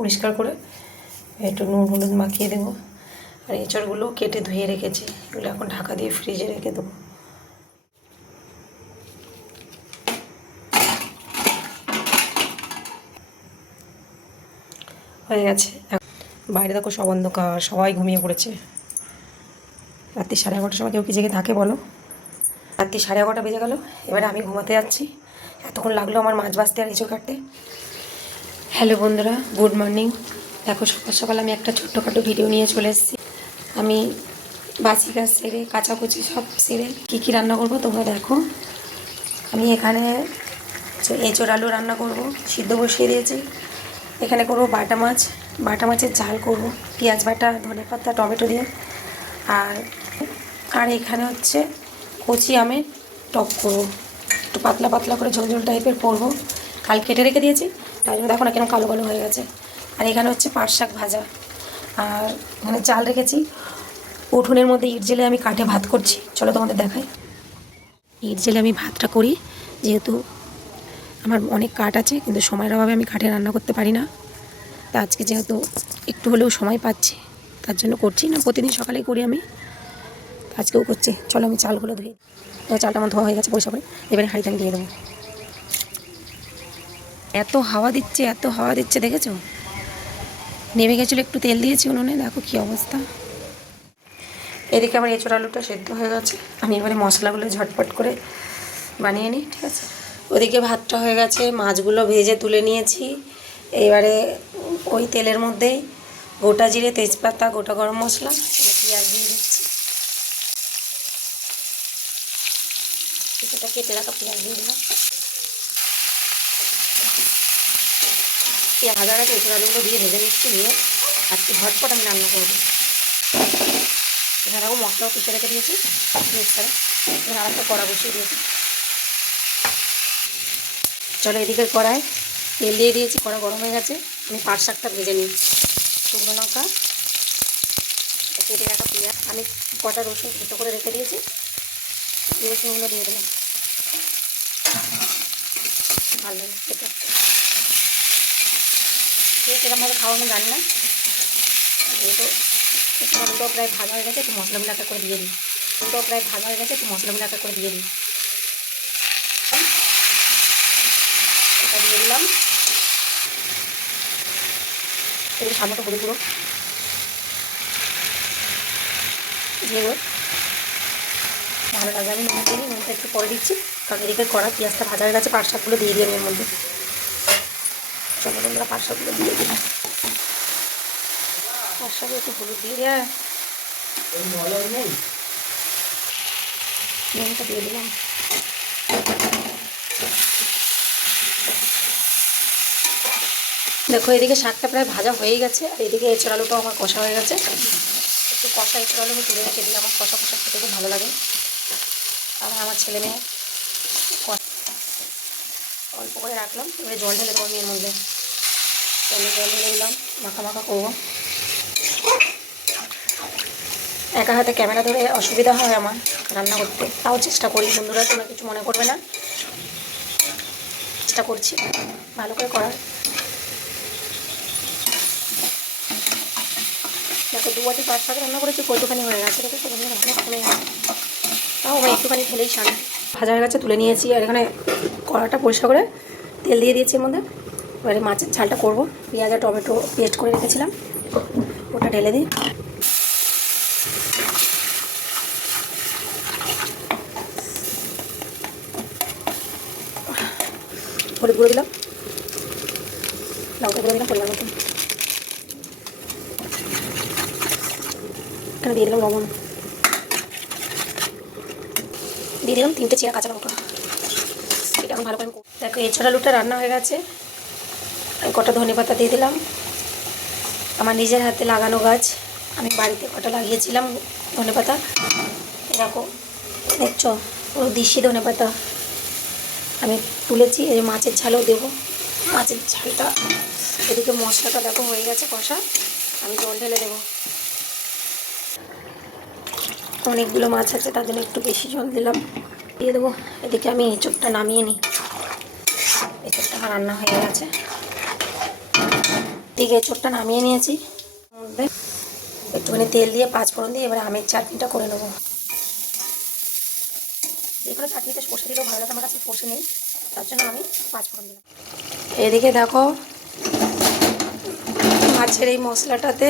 পরিষ্কার করে একটু নুন হলুদ মাখিয়ে দেবো। আর এঁচড়গুলো কেটে ধুয়ে রেখেছি, এগুলো এখন ঢাকা দিয়ে ফ্রিজে রেখে দেবো। হয়ে গেছে। বাইরে দেখো সব অন্ধকার, সবাই ঘুমিয়ে পড়েছে। রাত্রি 11:30টার সময় কেউ কি জেগে থাকে বলো? রাত্রি 11:30 বেজে গেল, এবারে আমি ঘুমাতে যাচ্ছি। এতক্ষণ লাগলো আমার মাছ বাছতে আর এঁচড় কাটতে। হ্যালো বন্ধুরা, গুড মর্নিং। দেখো সকাল সকাল আমি একটা ছোট্টখাটো ভিডিও নিয়ে চলে এসেছি। আমি বাসি কাজ সেরে কাচাকুচি সব সেরে কী কী রান্না করবো তোমরা দেখো। আমি এখানে এঁচড় আলু রান্না করব, সিদ্ধ বসিয়ে দিয়েছি। এখানে করব বাটা মাছ, বাটা মাছের ঝাল করব, পেঁয়াজ বাটা ধনেপাতা টমেটো দিয়ে। আর এখানে হচ্ছে কচি আমের টক করবো, একটু পাতলা পাতলা করে ঝোল ঝোল টাইপের করবো। কাল কেটে রেখে দিয়েছি, তাই জন্য দেখো না কেন কালো কালো হয়ে গেছে। আর এখানে হচ্ছে পাট শাক ভাজা, আর এখানে চাল রেখেছি। উঠোনের মধ্যে ইট জেলে আমি কাঠে ভাত করছি, চলো তোমাদের দেখাই। ইট জেলে আমি ভাতটা করি, যেহেতু আমার অনেক কাঠ আছে, কিন্তু সময়ের অভাবে আমি কাঠে রান্না করতে পারি না। তা আজকে যেহেতু একটু হলেও সময় পাচ্ছি, তার জন্য করছি। না প্রতিদিন সকালেই করি আমি, আজকেও করছি। চলো আমি চালগুলো ধুয়ে, চালটা আমার ধোয়া হয়ে গেছে পয়সা করে। এবারে হাঁড়িটা আমি দিয়ে দেবো। এত হাওয়া দিচ্ছে, এত হাওয়া দিচ্ছে, দেখেছো? নেমে গেছিলো, একটু তেল দিয়েছি উনুনে, দেখো কী অবস্থা। এদিকে আমার এঁচড় আলুটা সেদ্ধ হয়ে গেছে, আমি এবারে মশলাগুলো ঝটপট করে বানিয়ে নিই, ঠিক আছে? ওদিকে ভাতটা হয়ে গেছে, মাছগুলো ভেজে তুলে নিয়েছি। এবারে ওই তেলের মধ্যেই গোটা জিরে, তেজপাতা, গোটা গরম মশলা, পেঁয়াজ দিয়ে দিচ্ছি। কিছুটা কেটে রাখা পেঁয়াজ দিয়ে দিলাম। পেঁয়াজ ভাজা রাখা এঁচড় আলুগুলো দিয়ে ভেজে নিচ্ছি, নিয়ে আজকে ঝটপট আমি রান্না করবো। এখানে দেখো মশলাও পিষে রেখে দিয়েছি মিক্সারে। এখানে আরেকটা কড়া বসিয়ে দিয়েছি। চলো এদিকে কড়ায় তেল দিয়ে দিয়েছি, কড়া গরম হয়ে গেছে। আমি পাট শাকটা ভেজে নিই। শুকনো লঙ্কা, কেটে রাখা পেঁয়াজ, আমি কটা রসুন ছোটো করে রেখে দিয়েছি, রসুনগুলো দিয়ে দিলাম। ভালো লাগে খেতে, সেরকমভাবে খাওয়া আমি জানি না। যেহেতু মশলাগুলো প্রায় ভাজা হয়ে গেছে, একটু মশলাগুলো একটা করে দিয়ে দিই। প্রায় ভাজা হয়ে গেছে, একটু মশলাগুলো একটা করে দিয়ে দিই। এটা দিয়ে দিলাম। এদিকে স্বাদ মতো হলুদ গুঁড়ো দিয়ে ভালো লাগে। আমি নুন দিই, নুনটা একটু পরে দিচ্ছি, কারণ এদিকে কড়া পেঁয়াজটা ভাজা হয়ে গেছে। পাট শাকগুলো দিয়ে দিই আমি এর মধ্যে। চলো বন্ধুরা, পাট শাকগুলো দিয়ে দিই। পাট শাকে একটু হলুদ দিয়ে দেয়, নুনটা দিয়ে দিলাম। দেখো এদিকে শাকটা প্রায় ভাজা হয়েই গেছে, আর এদিকে এঁচড় আলুটাও আমার কষা হয়ে গেছে। একটু কষা এঁচড় আলু আমি তুলে রেখে দিই, আমার কষা কষা খেতে খুব ভালো লাগে। আর আমার ছেলে মেয়ে অল্প করে রাখলাম। এবারে জল ঢেলে দেবো আমি এর মধ্যে। জল ঢেলে দিলাম, মাখা মাখা করবো। একা হাতে ক্যামেরা ধরে অসুবিধা হয় আমার রান্না করতে, তাও চেষ্টা করি। বন্ধুরা তোমরা কিছু মনে করবে না, চেষ্টা করছি ভালো করে করার। দেখো 2 বাটি পাট শাক রান্না করেছি, কতখানি হয়ে গেছে দেখেছো বন্ধুরা, অনেক কমে গেছে। তাও আমার একটুখানি খেলেই শান্তি। ভাজা হয়ে গেছে, তুলে নিয়েছি। আর এখানে কড়াটা পরিষ্কার করে তেল দিয়ে দিয়েছি এর মধ্যে। এবারে মাছের ঝালটা করবো। পেঁয়াজ আর টমেটো পেস্ট করে রেখেছিলাম, ওটা ঢেলে দিই। হলুদ গুঁড়ো দিলাম, লঙ্কা গুঁড়ো দিলাম পরিমাণ মতো। এখানে দিয়ে দিলাম লবণ, দিয়ে দিলাম 3টে চেরা কাঁচা লঙ্কা। এটা আমি ভালো করে দেখো এঁচড় আলুটা রান্না হয়ে গেছে। আমি কটা ধনেপাতা দিয়ে দিলাম, আমার নিজের হাতে লাগানো গাছ, আমি বাড়িতে কটা লাগিয়েছিলাম ধনেপাতা। এরকম দেখছো পুরো দেশি ধনেপাতা আমি তুলেছি। এই মাছের ঝালও দেবো, মাছের ঝালটা। এদিকে মশলাটা দেখো হয়ে গেছে কষা, আমি জল ঢেলে দেবো। অনেকগুলো মাছ আছে, তার জন্য একটু বেশি জল দিলাম, দিয়ে দেবো। এদিকে আমি এঁচড়টা নামিয়ে নিই। এঁচড়টা আমার রান্না হয়ে গেছে। দিকে এঁচোড়টা নামিয়ে নিয়েছি, মধ্যে একটুখানি তেল দিয়ে 5 ফোড়ন দিয়ে এবারে আমের চাটনিটা করে নেবো। এগুলো চাটনিতে সর্ষে দিলেও ভালো লাগে, আমার কাছে সর্ষে নেই, তার জন্য আমি 5 ফোড়ন দিলাম। এদিকে দেখো মাছের এই মশলাটাতে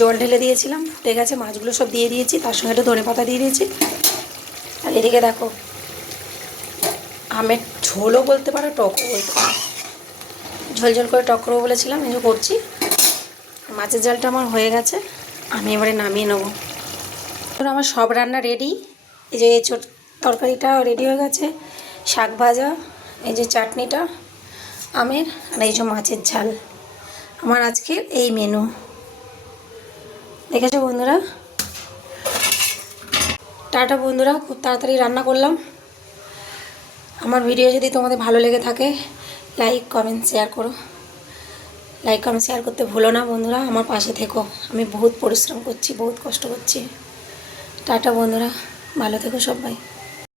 জল ঢেলে দিয়েছিলাম, ঠিক আছে, মাছগুলো সব দিয়ে দিয়েছি, তার সঙ্গে একটু ধনেপাতা দিয়ে দিয়েছি। আর এদিকে দেখো আমের ঝোলও বলতে পারো, টকও বলতে পারো, ঝোল ঝোল করে টক করবো বলেছিলাম, এই যে করছি। মাছের ঝালটা আমার হয়ে গেছে, আমি এবারে নামিয়ে নেবো। আমার সব রান্না রেডি। এই যে এঁচোড় তরকারিটা রেডি হয়ে গেছে, শাক ভাজা, এই যে চাটনিটা আমের, আর এই যে মাছের ঝাল। আমার আজকের এই মেনু, দেখেছো বন্ধুরা। টাটা বন্ধুরা, খুব তাড়াতাড়ি রান্না করলাম। আমার ভিডিও যদি তোমাদের ভালো লেগে থাকে লাইক কমেন্ট শেয়ার করো, লাইক কমেন্ট শেয়ার করতে ভুলো না বন্ধুরা, আমার পাশে থেকো। আমি বহুত পরিশ্রম করছি, বহুত কষ্ট করছি। টাটা বন্ধুরা, ভালো থেকো সবাই।